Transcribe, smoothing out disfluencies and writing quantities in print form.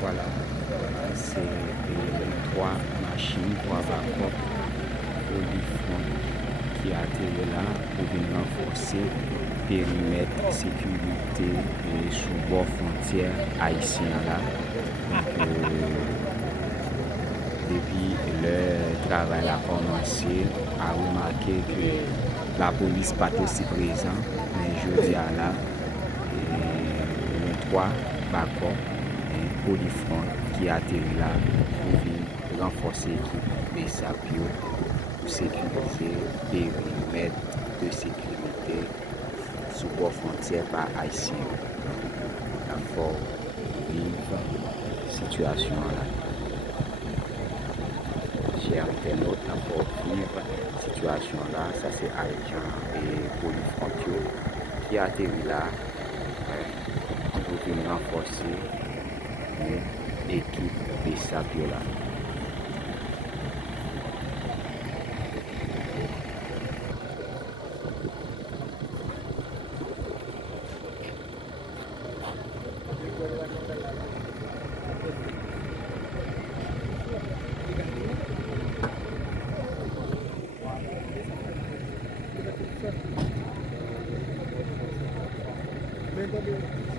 Voilà, c'est trois machines, trois backups Polyfront qui atterri là pour venir renforcer périmètre sécurité et sous bord frontière haïtien là. Donc, depuis le travail a commencé, a remarqué que la police pas aussi présente, mais je dis à là, et trois backups Polyfront qui atterri là pour venir renforcer l'équipe et SAPIO pour sécuriser périmètre de sécurité sous bord frontière par haïtien. La faut vivre situation là. Chers internautes, la faut vivre situation là. Ça c'est agent et Polyfront qui atterri là pour venir renforcer l'équipe de SAPIO là. Thank you.